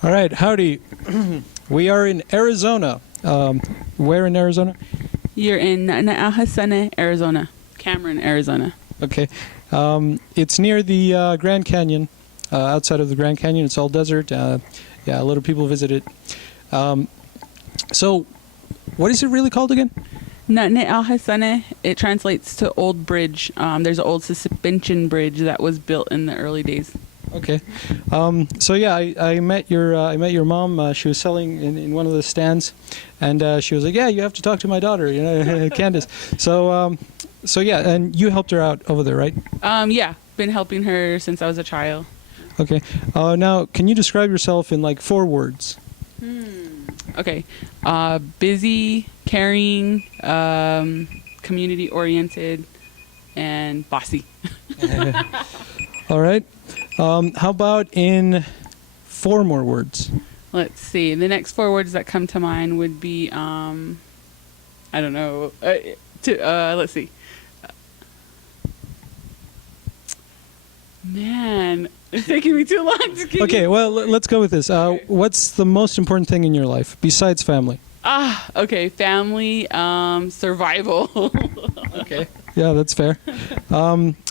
All right, howdy. We are in Arizona. Where in Arizona? You're in Navajo, Arizona. Cameron, Arizona. Okay. It's near the Grand Canyon, outside of the Grand Canyon. It's all desert. Yeah, a lot of people visit it. So, what is it really called again? Navajo. It translates to old bridge. There's an old suspension bridge that was built in the early days. Okay. So yeah, I met your mom. She was selling in one of the stands, and she was like, "Yeah, you have to talk to my daughter, Candis." So yeah, and you helped her out over there, right? Yeah, been helping her since I was a child. Okay. Now, can you describe yourself in like 4 words? Okay. Busy, caring, community oriented, and bossy. All right. How about in 4 more words? Let's see. The next 4 words that come to mind would be, I don't know. Let's see. Man, it's taking me too long to keep. Okay, well, let's go with this. What's the most important thing in your life besides family? Okay. Family, survival. Okay. Yeah, that's fair.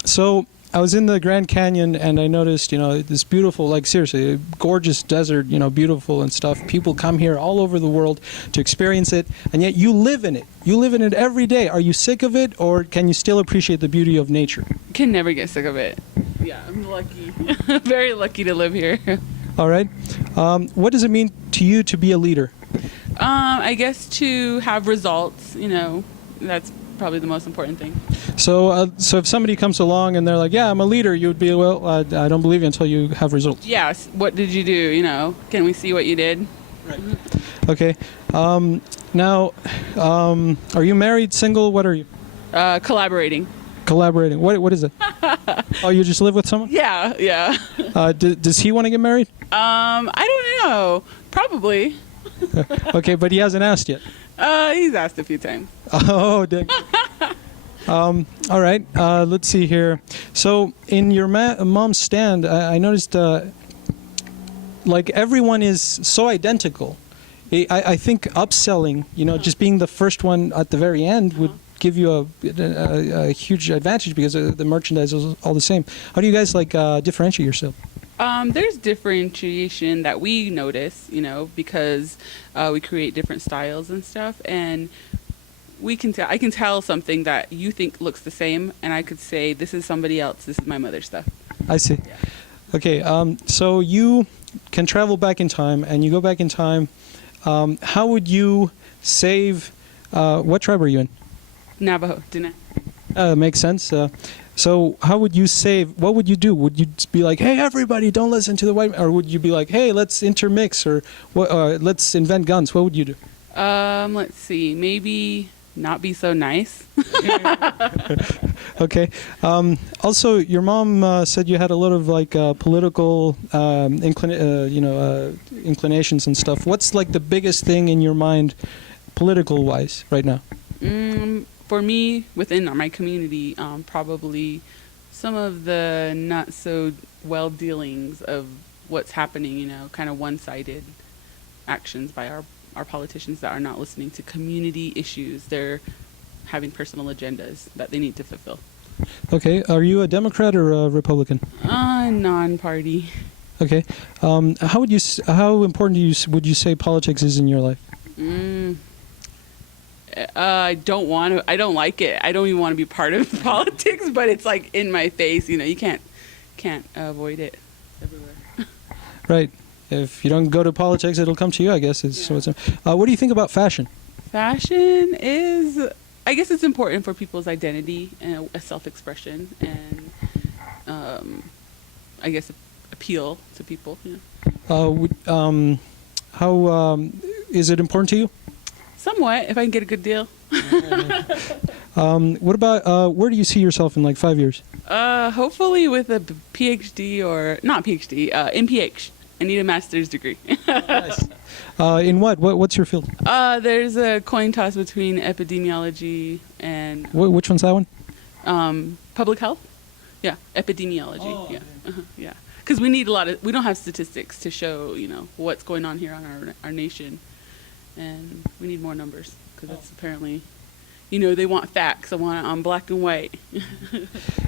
So I was in the Grand Canyon and I noticed, this beautiful, like seriously, gorgeous desert, beautiful and stuff. People come here all over the world to experience it, and yet you live in it. You live in it every day. Are you sick of it, or can you still appreciate the beauty of nature? Can never get sick of it. Yeah, I'm lucky. Very lucky to live here. All right. What does it mean to you to be a leader? I guess to have results, that's probably the most important thing. So if somebody comes along and they're like, "Yeah, I'm a leader," you would be, "Well, I don't believe you until you have results." Yes. What did you do? Can we see what you did? Right. Okay. Now, are you married, single? What are you? Collaborating. Collaborating. What is it? Oh, you just live with someone? Yeah. Does he want to get married? I don't know. Probably. Okay, but he hasn't asked yet. He's asked a few times. Oh, dang. All right. Let's see here. So in your mom's stand, I noticed like everyone is so identical. I think upselling, just being the first one at the very end would give you a huge advantage because the merchandise is all the same. How do you guys differentiate yourself? There's differentiation that we notice, because we create different styles and stuff, and I can tell something that you think looks the same, and I could say, this is somebody else, this is my mother's stuff. I see. Yeah. Okay, so you can travel back in time, and you go back in time. How would you save, what tribe are you in? Navajo, didn't I? Makes sense. So how would you save, what would you do? Would you be like, "Hey, everybody, don't listen to the white man," or would you be like, "Hey, let's intermix," or let's invent guns? What would you do? Let's see, maybe not be so nice. Okay. Also, your mom said you had a lot of political inclinations and stuff. What's the biggest thing in your mind, political-wise, right now? For me, within my community, probably some of the not so well dealings of what's happening, kind of one-sided actions by our politicians that are not listening to community issues. They're having personal agendas that they need to fulfill. Okay. Are you a Democrat or a Republican? Non-party. Okay. How important would you say politics is in your life? I don't want to. I don't like it. I don't even want to be part of politics, but it's in my face. You can't avoid it everywhere. Right. If you don't go to politics, it'll come to you, I guess. What do you think about fashion? Fashion is, I guess it's important for people's identity and a self-expression, and I guess appeal to people. How is it important to you? Somewhat, if I can get a good deal. What about where do you see yourself in 5 years? Hopefully with a PhD or not PhD, MPH. I need a master's degree. Nice. In what? What's your field? There's a coin toss between epidemiology and Which one's that one? public health. Yeah, epidemiology. Oh, yeah, okay. yeah. because we need we don't have statistics to show, what's going on here on our nation. And we need more numbers because that's apparently, they want facts. I want it on black and white.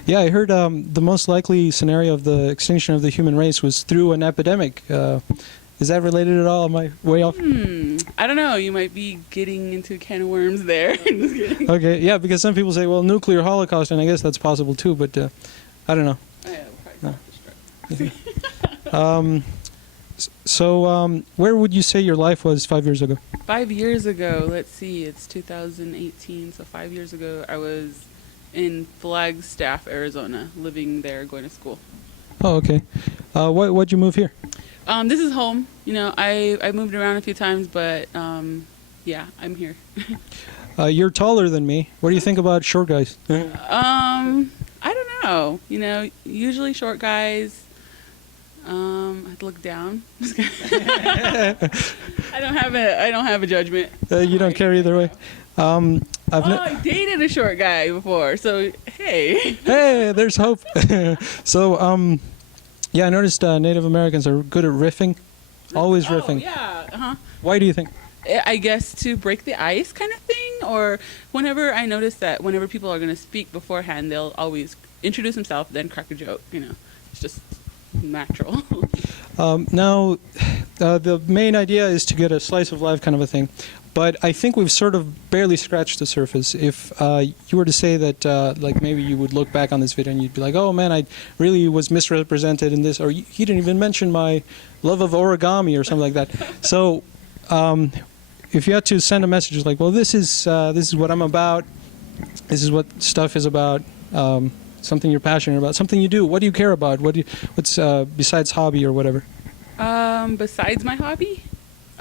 Yeah, I heard the most likely scenario of the extinction of the human race was through an epidemic. Is that related at all? Am I way off? I don't know. You might be getting into a can of worms there. Just kidding. Okay, yeah, because some people say, well, nuclear holocaust, and I guess that's possible too, but I don't know. Oh, yeah, we'll probably So, where would you say your life was 5 years ago? 5 years ago, let's see, it's 2018, so 5 years ago, I was in Flagstaff, Arizona, living there, going to school. Oh, okay. Why'd you move here? This is home. I moved around a few times, but yeah, I'm here. You're taller than me. What do you think about short guys? I don't know. Usually short guys. I'd look down. I don't have a judgment. You don't care either way. I dated a short guy before, so hey. Hey, there's hope. So, yeah, I noticed Native Americans are good at riffing. Always riffing. Yeah. Uh-huh. Why do you think? I guess to break the ice kind of thing, or whenever I notice that whenever people are going to speak beforehand, they'll always introduce themselves, then crack a joke. It's just natural. Now, the main idea is to get a slice of life kind of a thing. But I think we've sort of barely scratched the surface. If you were to say that, like maybe you would look back on this video and you'd be like, oh man, I really was misrepresented in this, or he didn't even mention my love of origami or something like that. So if you had to send a message like, well, this is what I'm about, this is what stuff is about, something you're passionate about, something you do, what do you care about, what's besides hobby or whatever? Besides my hobby?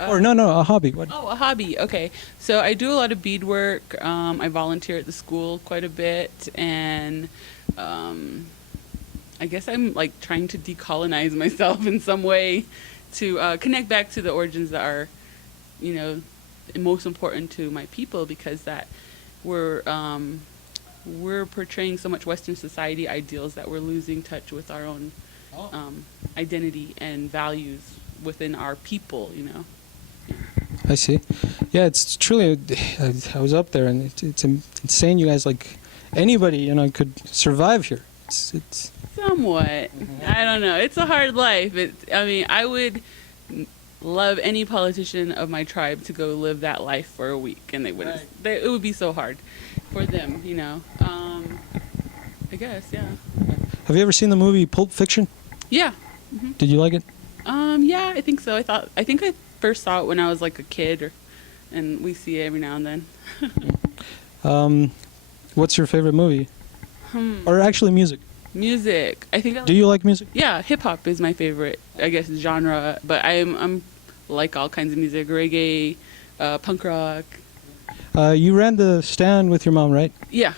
Or no, a hobby. What? Oh, a hobby. Okay. So I do a lot of beadwork. I volunteer at the school quite a bit, and I guess I'm like trying to decolonize myself in some way to connect back to the origins that are, most important to my people, because that we're portraying so much Western society ideals that we're losing touch with our own identity and values within our people. I see. Yeah, it's truly. I was up there, and it's insane. You guys, like anybody, could survive here. It's somewhat. I don't know. It's a hard life. I would love any politician of my tribe to go live that life for a week, and they wouldn't. Right. It would be so hard for them. I guess. Yeah. Have you ever seen the movie Pulp Fiction? Yeah. Mm-hmm. Did you like it? Yeah, I think so. I think I first saw it when I was like a kid, and we see it every now and then. What's your favorite movie? Or actually music? Music. I think. Do you like music? Yeah, hip hop is my favorite, I guess, genre. But I'm like all kinds of music: reggae, punk rock. You ran the stand with your mom, right? Yeah.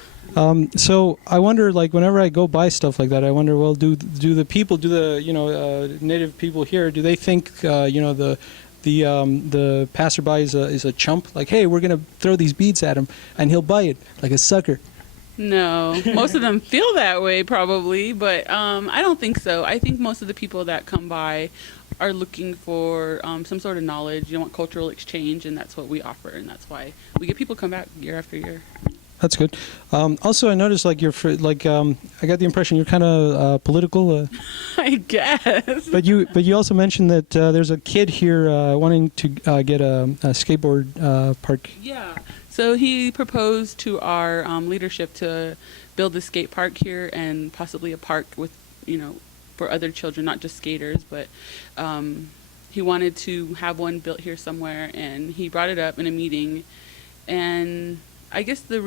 So I wonder, like, whenever I go buy stuff like that, I wonder, well, do the people, native people here, do they think, the passerby is a chump? Like, hey, we're gonna throw these beads at him, and he'll buy it like a sucker. No, most of them feel that way probably, but I don't think so. I think most of the people that come by are looking for some sort of knowledge. You want cultural exchange, and that's what we offer, and that's why we get people come back year after year. That's good. Also, I noticed I got the impression you're kind of political. I guess. But you also mentioned that there's a kid here wanting to get a skateboard park. Yeah. So he proposed to our leadership to build a skate park here, and possibly a park with, for other children, not just skaters, but he wanted to have one built here somewhere, and he brought it up in a meeting, and I guess the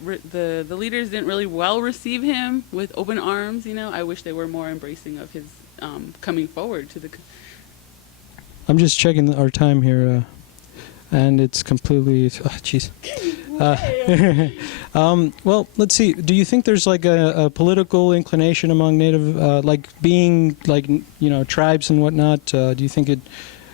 leaders didn't really well receive him with open arms. I wish they were more embracing of his coming forward to the. I'm just checking our time here, and it's completely. Oh, jeez. Well, let's see. Do you think there's like a political inclination among Native, being tribes and whatnot? Do you think it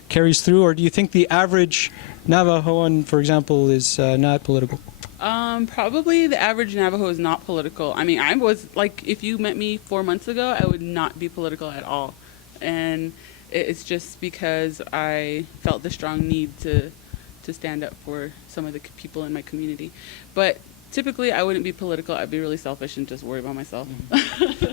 carries through, or do you think the average Navajoan, for example, is not political? Probably the average Navajo is not political. I mean, I was like, if you met me 4 months ago, I would not be political at all. And it's just because I felt the strong need to stand up for some of the people in my community. But typically, I wouldn't be political. I'd be really selfish and just worry about myself.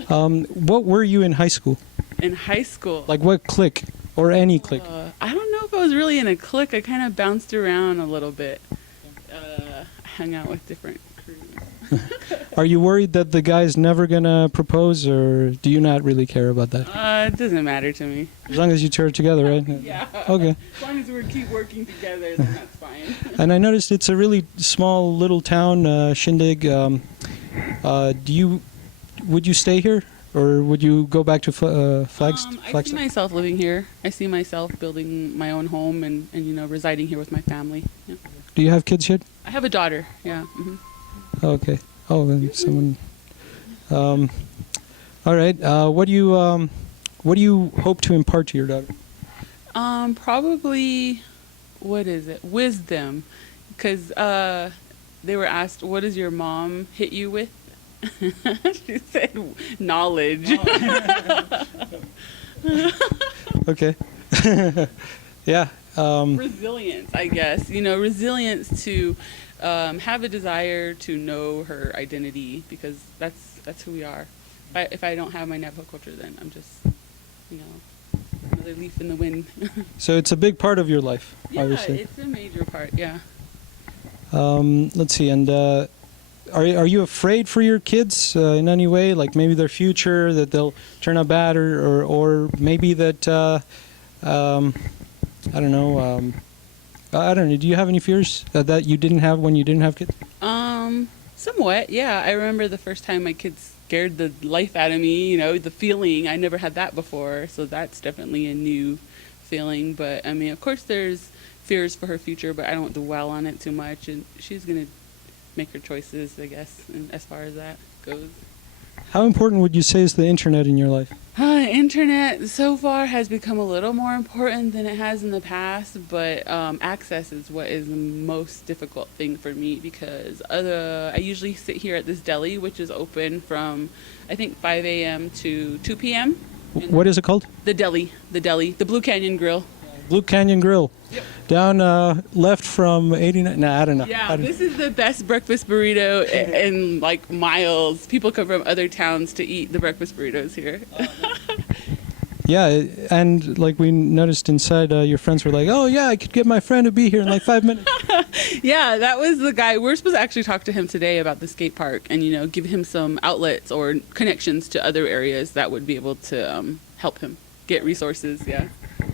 What were you in high school? In high school, Like what clique or any clique? I don't know if I was really in a clique. I kind of bounced around a little bit. Hung out with different crews. Are you worried that the guy's never gonna propose, or do you not really care about that? It doesn't matter to me. As long as you two are together, right? Yeah. Okay. As long as we keep working together, then that's fine. And I noticed it's a really small little town, Shindig. Would you stay here, or would you go back to I see Flagstaff? myself living here. I see myself building my own home and residing here with my family. Yeah. Do you have kids yet? I have a daughter. Yeah. Hmm. Okay. Oh, and someone. All right. What do you hope to impart to your daughter? Probably, what is it? Wisdom, because they were asked, "What does your mom hit you with?" She said, "Knowledge." Okay. Yeah. Resilience, I guess. Resilience to have a desire to know her identity, because that's who we are. If I don't have my Navajo culture, then I'm just, another leaf in the wind. So it's a big part of your life, Yeah, obviously. it's a major part. Yeah. Let's see. And are you afraid for your kids in any way? Like maybe their future, that they'll turn out bad, or maybe that I don't know. I don't know. Do you have any fears that you didn't have when you didn't have kids? Somewhat, yeah. I remember the first time my kids scared the life out of me, the feeling. I never had that before, so that's definitely a new feeling. But, I mean, of course there's fears for her future, but I don't dwell on it too much, and she's going to make her choices, I guess, and as far as that goes. How important would you say is the internet in your life? Internet so far has become a little more important than it has in the past, but access is what is the most difficult thing for me, because I usually sit here at this deli, which is open from, I think, 5 a.m. to 2 p.m. What is it called? The deli, the Blue Canyon Grill. Blue Canyon Grill. Yep. Down left from 89. Nah, I don't know. Yeah, this is the best breakfast burrito in like miles. People come from other towns to eat the breakfast burritos here. Yeah, and like we noticed inside, your friends were like, "Oh yeah, I could get my friend to be here in like 5 minutes." Yeah, that was the guy. We're supposed to actually talk to him today about the skate park and give him some outlets or connections to other areas that would be able to help him get resources. Yeah.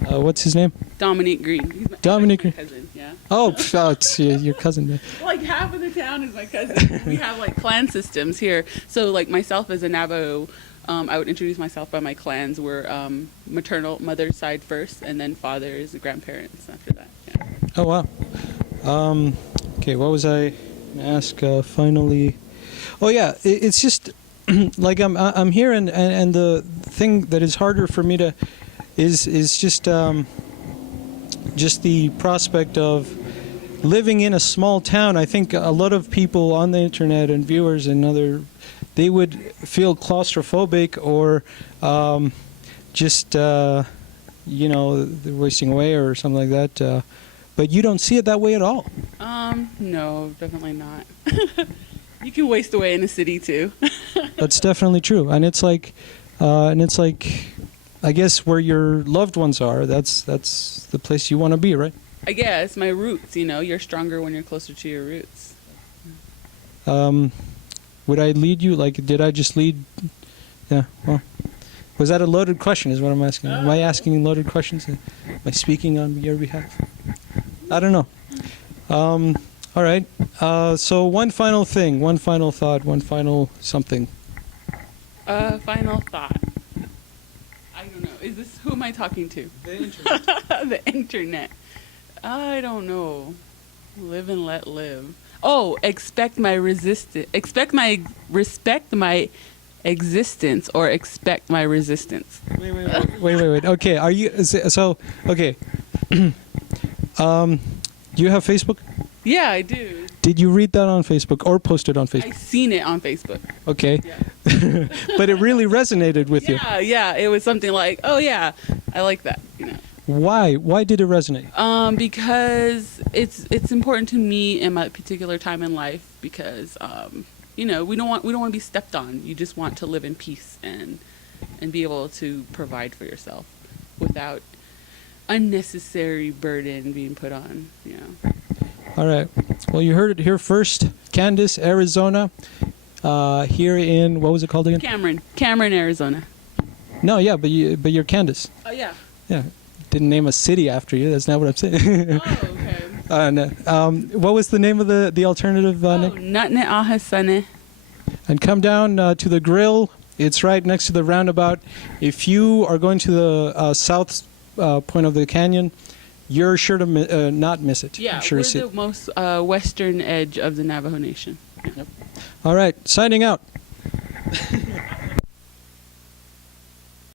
What's his name? Dominique Green. He's Dominique my Green. cousin. Yeah. Oh, it's your cousin. Man. Like half of the town is my cousin. We have like clan systems here. So like myself as a Navajo, I would introduce myself by my clans. We're maternal, mother's side first, and then father's grandparents after that. Yeah. Oh wow. Okay, what was I gonna ask? Finally. Oh yeah, it's just like I'm here, and the thing that is harder for me to is just the prospect of living in a small town. I think a lot of people on the internet and viewers and they would feel claustrophobic or just they're wasting away or something like that. But you don't see it that way at all. No, definitely not. You can waste away in a city too. That's definitely true, and it's like I guess where your loved ones are, that's the place you want to be, right? I guess my roots. You're stronger when you're closer to your roots. Would I lead you? Like, did I just lead? Yeah. Well, was that a loaded question? Is what I'm asking. Am I asking loaded questions? Am I speaking on your behalf? I don't know. All right. So one final thing, one final thought, one final something. Final thought. I don't know. Who am I talking to? The internet. The internet. I don't know. Live and let live. Oh, respect my existence, or expect my resistance. Wait. Okay. Are you so? Okay. Do you have Facebook? Yeah, I do. Did you read that on Facebook or post it on I Facebook? seen it on Facebook. Okay. Yeah. But it really resonated with you. Yeah, yeah. It was something like, oh yeah, I like that. You know. Why? Why did it resonate? Because it's important to me in my particular time in life because you know we don't want to be stepped on. You just want to live in peace and be able to provide for yourself without unnecessary burden being put on. You know. All right. Well, you heard it here first. Candis, Arizona. Here in, what was it called again? Cameron, Arizona. No, yeah, but you're Candis. Oh yeah. Yeah. Didn't name a city after you. That's not what I'm saying. Oh okay. No. What was the name of the alternative name? Nutne Ahasane. And come down to the grill. It's right next to the roundabout. If you are going to the south point of the canyon, you're sure to not miss it. Yeah, I'm sure we're to see the it. most western edge of the Navajo Nation. All right, signing out.